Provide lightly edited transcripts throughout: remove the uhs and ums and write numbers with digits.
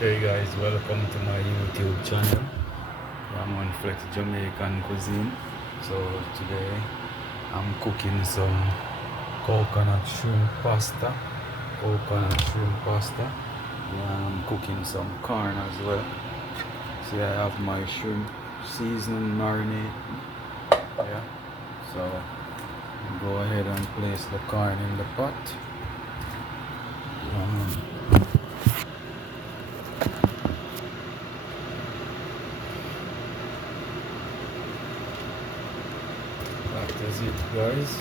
Hey guys, welcome to my YouTube channel. I'm on Flex Jamaican cuisine. So today I'm cooking some coconut shrimp pasta. Coconut shrimp pasta. And I'm cooking some corn as well. See, I have my shrimp seasoning marinade. Yeah. So go ahead and place the corn in the pot. That is it, guys.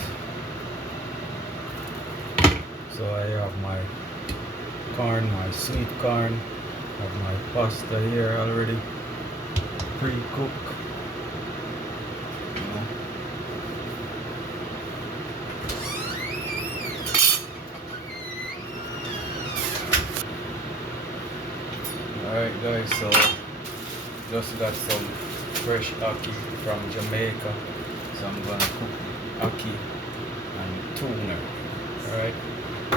So I have my corn, my sweet corn, have my pasta here already pre-cooked. Alright guys, so just got some fresh ackee from Jamaica. So I'm gonna cook the ackee and tuna. Alright. I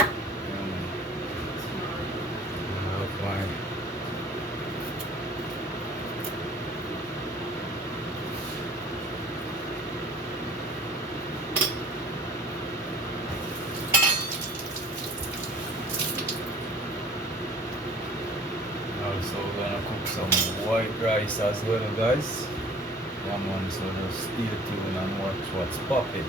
have my also gonna cook some white rice as well, guys. Yeah man, so just stay tuned and watch what's popping.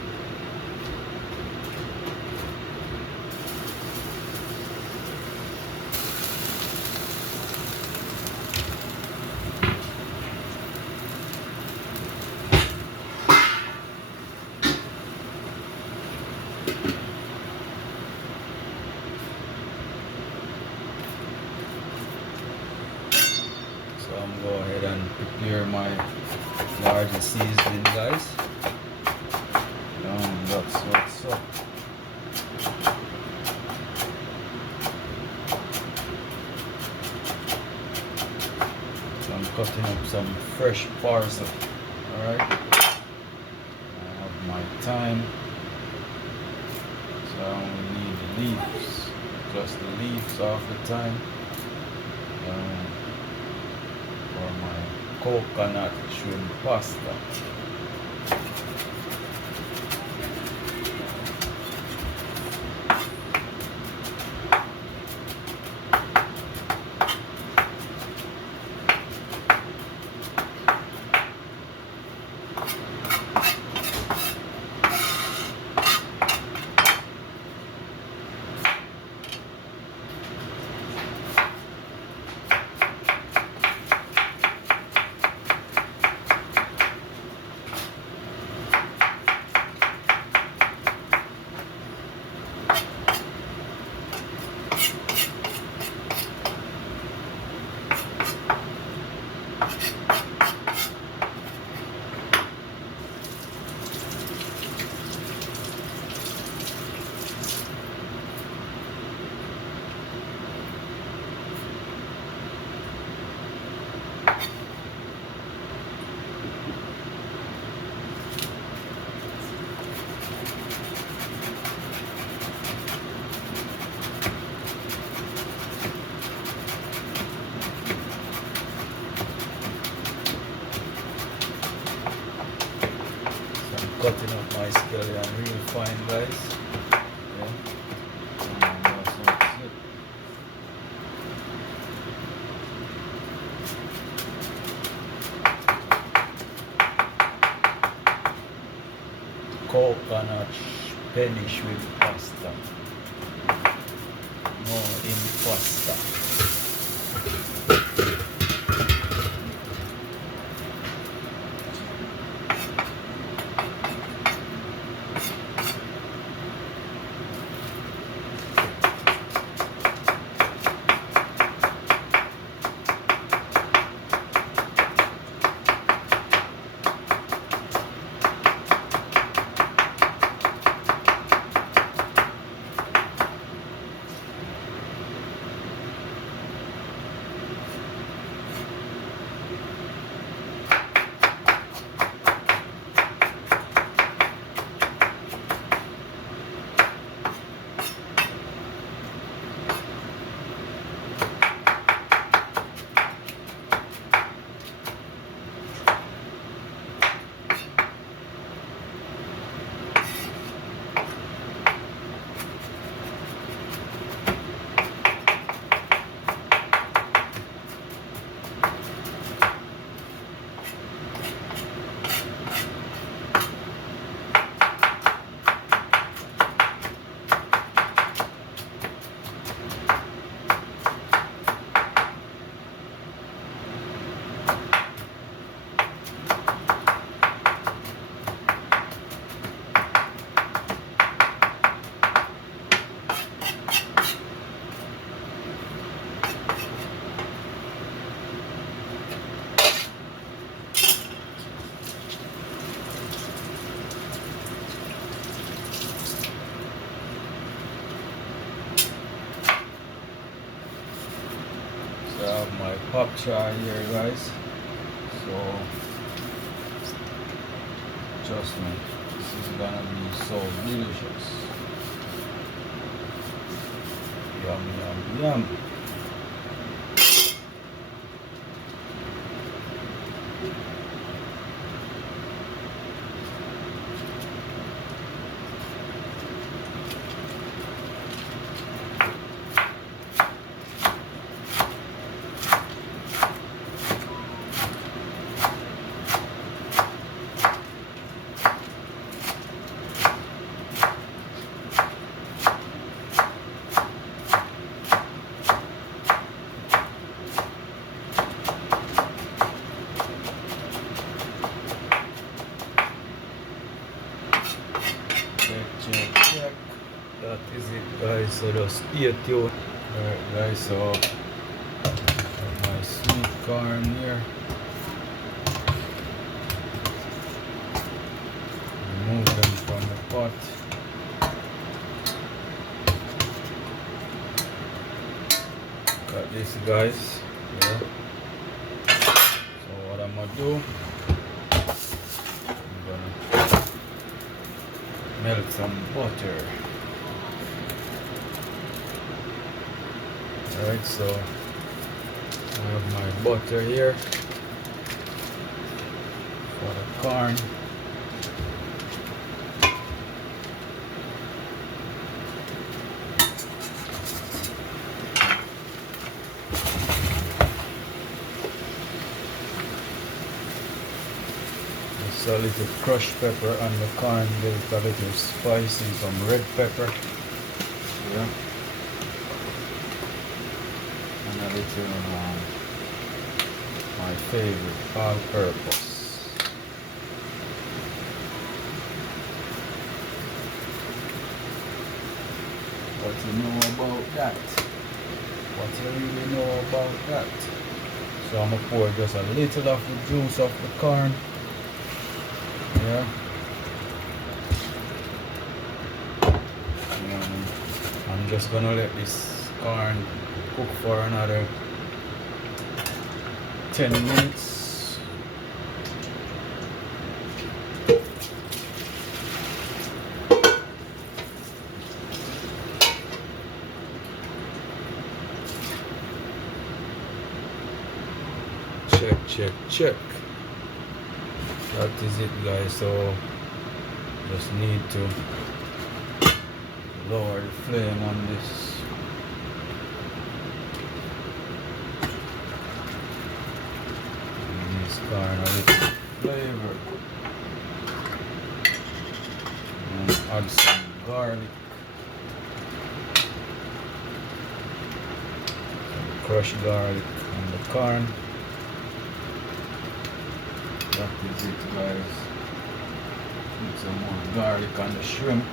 So I'm going to go ahead and prepare my large seasoning, guys. That's what's up. So I'm cutting up some fresh parsley. Alright. I have my thyme. So I only need the leaves. Just the leaves off the thyme. For my coconut shrimp pasta. Cutting up my scallion real fine, guys. Yeah. That's what's it. Coconut Spanish with pasta. More in pasta. I have my pop chai here, guys. So trust me, this is gonna be so delicious. Yum, yum, yum. Check. That is it, guys. So just stay tuned. Alright, guys. So my sweet corn here. Remove them from the pot. Got this, guys. Yeah. So what I'm gonna do? I'm gonna melt some butter. Alright, so I have my butter here for the corn. Just a little crushed pepper on the corn, give it a little spice and some red pepper. Yeah. And a little my favorite all-purpose. What you know about that? What you really know about that? So I'm gonna pour just a little of the juice of the corn. Yeah. And I'm just gonna let this corn cook for another 10 minutes. Check. That is it, guys. So just need to lower the flame on this. And this corn a little flavor. And add some garlic. Some crushed garlic on the corn. That is it, guys. Put some more garlic on the shrimp.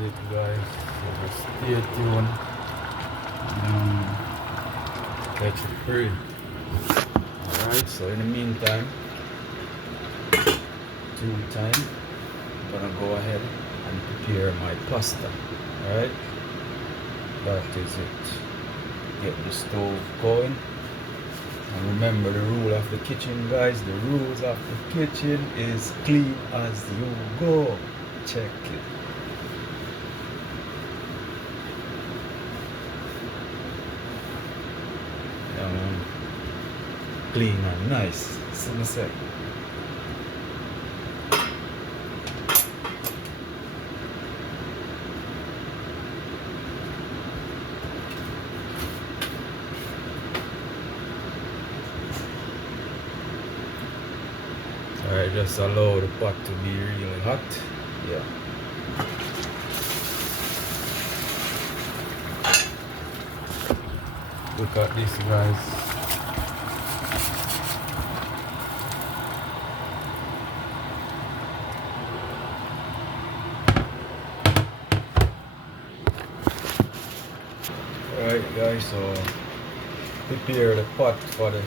It, guys, so just stay tuned. Catch it free. Alright, so in the meantime, I'm gonna go ahead and prepare my pasta. Alright, that is it. Get the stove going. And remember the rule of the kitchen, guys. The rules of the kitchen is clean as you go. Check it. Clean and nice. See me say. just allow the pot to be really hot. Yeah. Look at this, guys. Alright guys, so prepare the pot for the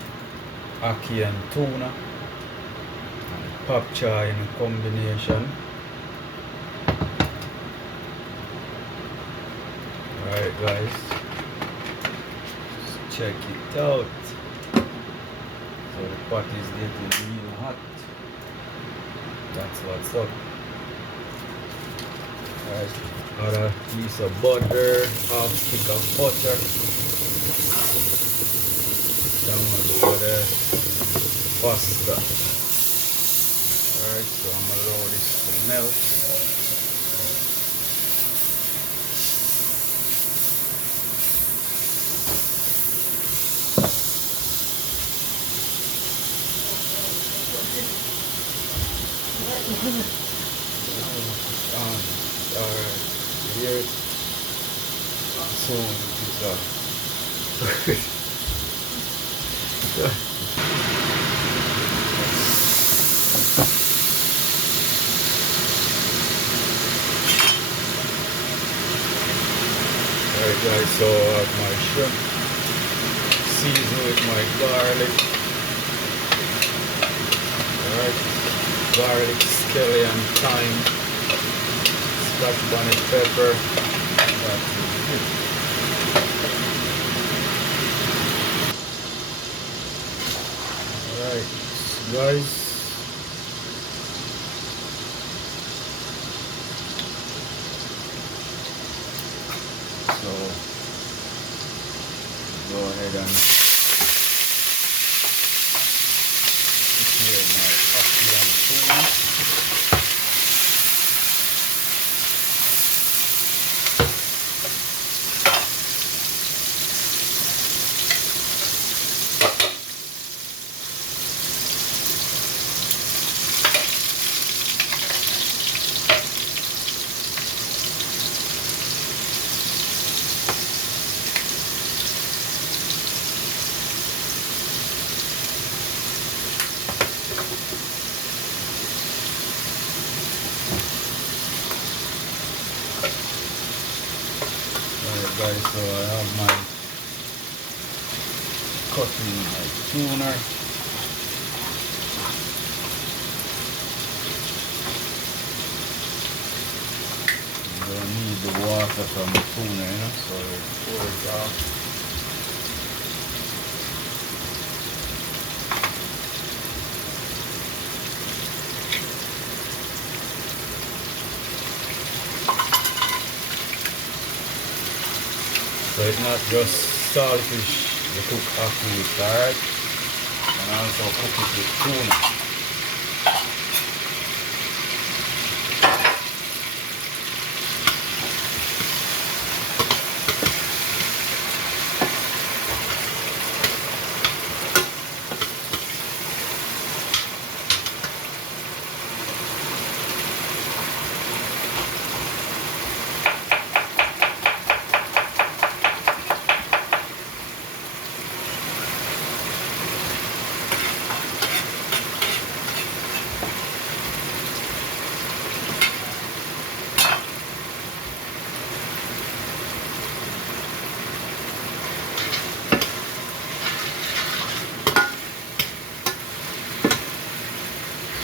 ackee and tuna and pop chai in combination. Alright guys, just check it out. So the pot is getting real hot. That's what's up. Alright, add a piece of butter, half stick of butter. Down for the pasta. Alright, so I'm gonna allow this to melt. Alright, here soon it's Alright guys, so I have my shrimp seasoned with my garlic. Alright, garlic, scallion, thyme, scotch bonnet pepper. That's it. Alright guys, so go ahead and prepare my ackee and tuna. Alright guys, so I have my cutting my tuna. You don't need the water from the tuna, you know, so I pour it off. So it's not just saltfish you cook ackee with, alright? And also cook it with tuna.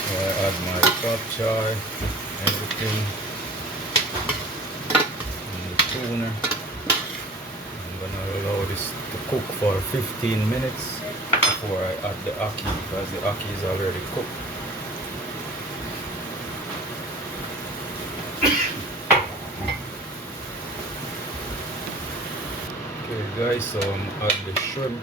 So I add my pop chai, everything, and the tuna. I'm gonna allow this to cook for 15 minutes before I add the ackee, because the ackee is already cooked. Okay guys, so I'm add the shrimp.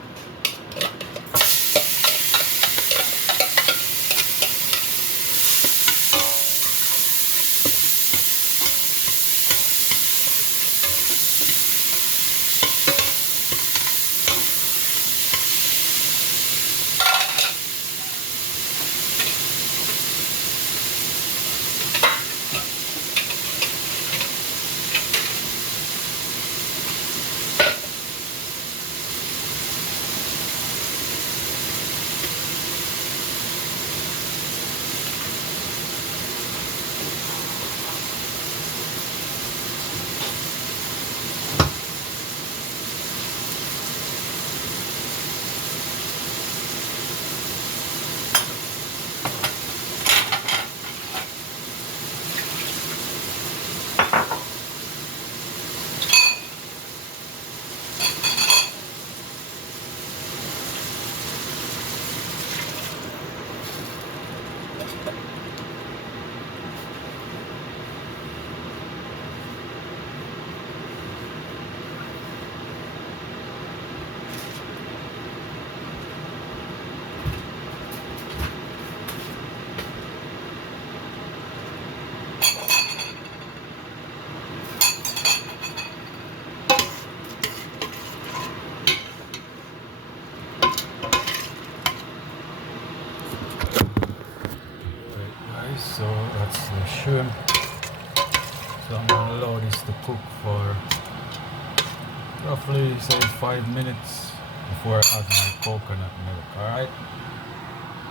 roughly say 5 minutes before I add my coconut milk. Alright?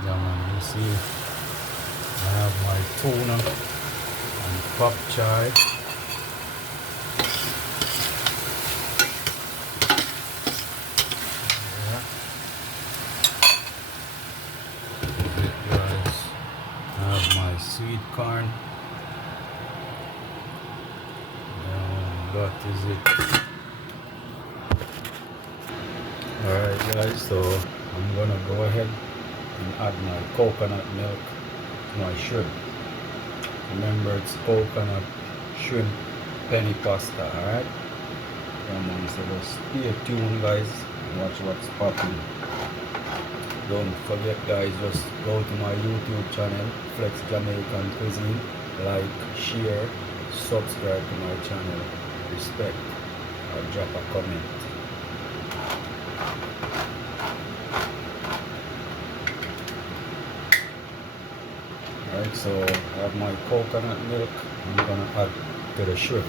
Yeah man, you see I have my tuna and pop chai. Yeah. Guys, I have my sweet corn. That is it. Alright guys, so I'm gonna go ahead and add my coconut milk to my shrimp. Remember, it's coconut shrimp penny pasta. Alright, so just stay tuned guys and watch what's popping. Don't forget guys, just go to my YouTube channel, Flex Jamaican Cuisine, like, share, subscribe to my channel, respect, or drop a comment. Alright, so I have my coconut milk. I'm gonna add to the shrimp.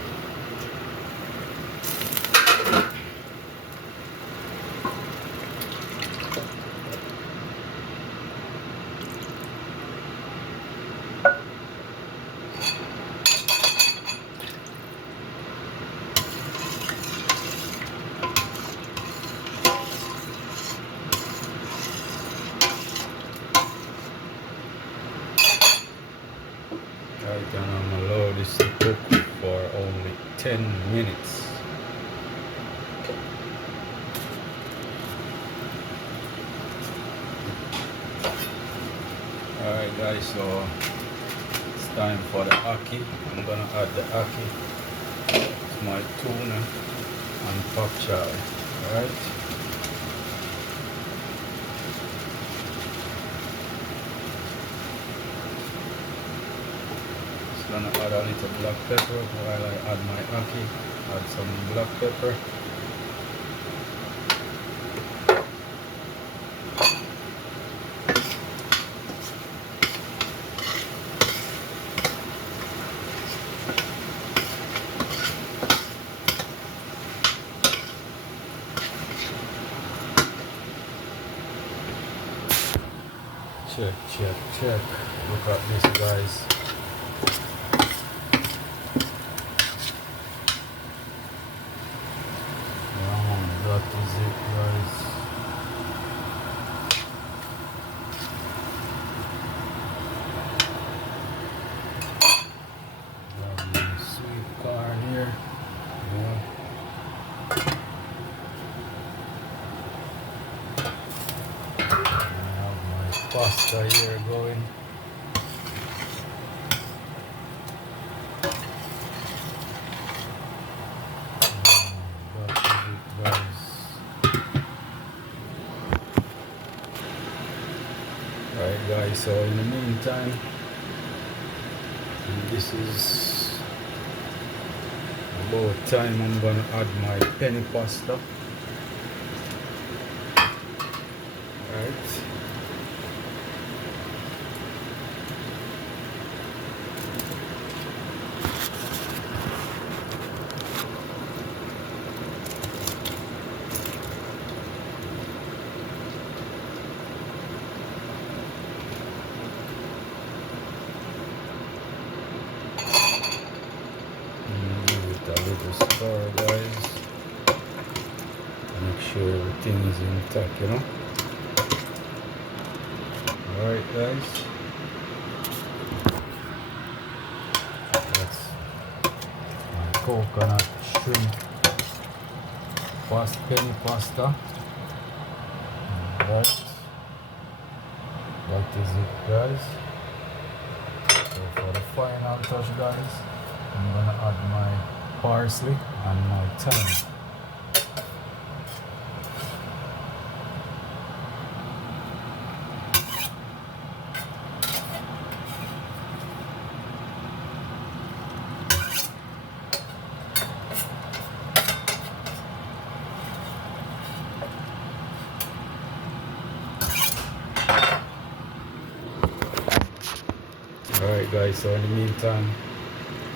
Alright, and I'm gonna allow this to cook for only 10 minutes. Alright guys, so it's time for the ackee. I'm gonna add the ackee to my tuna and pop chai. Alright. Just gonna add a little black pepper while I add my ackee. Add some black pepper. Check, check, check. Look at this guys. That is it guys. Got my sweet corn here. Yeah. I have my pasta here going. That is it guys. Alright guys, so in the meantime, this is about time I'm gonna add my penny pasta. Alright. Give it a little stir guys. Make sure everything is intact, you know. Alright guys, that's my coconut shrimp penny pasta. Alright, that is it guys. So for the final touch guys, I'm gonna add my parsley and my thyme. Alright guys, so in the meantime,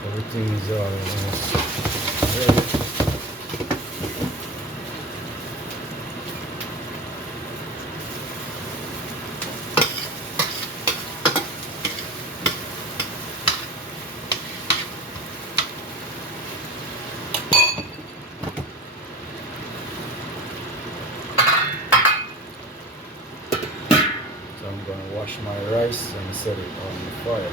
everything is almost ready. I'm gonna wash my rice and set it on the fire.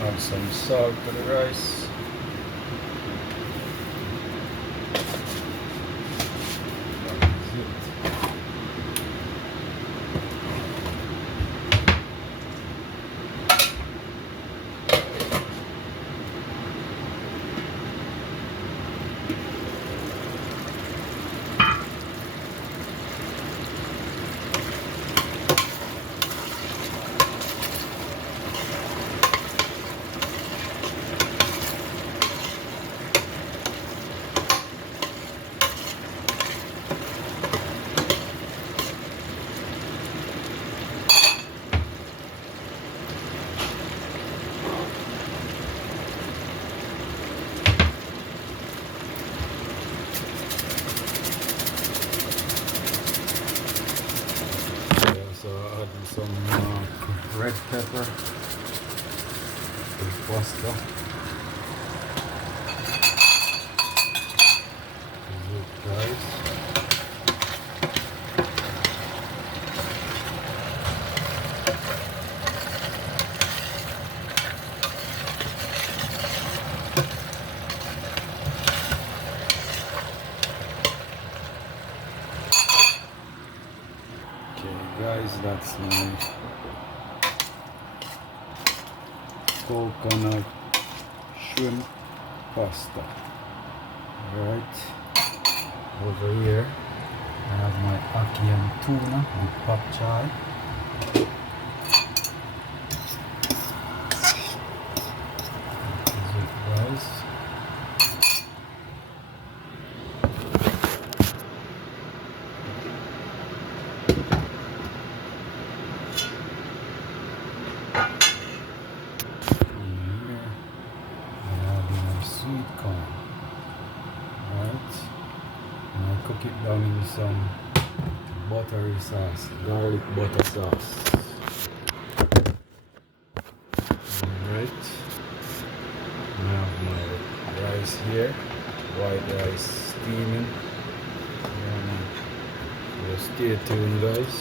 Add some salt to the rice. That's it. So add some red pepper to the pasta. Good, guys. Okay, guys, that's my coconut shrimp pasta. Alright, over here I have my ackee and tuna with pop chai. This is it, guys. Sweet corn, right? And I cook it down in some buttery sauce, garlic butter sauce. Alright, I have my rice here, white rice steaming. So stay tuned, guys.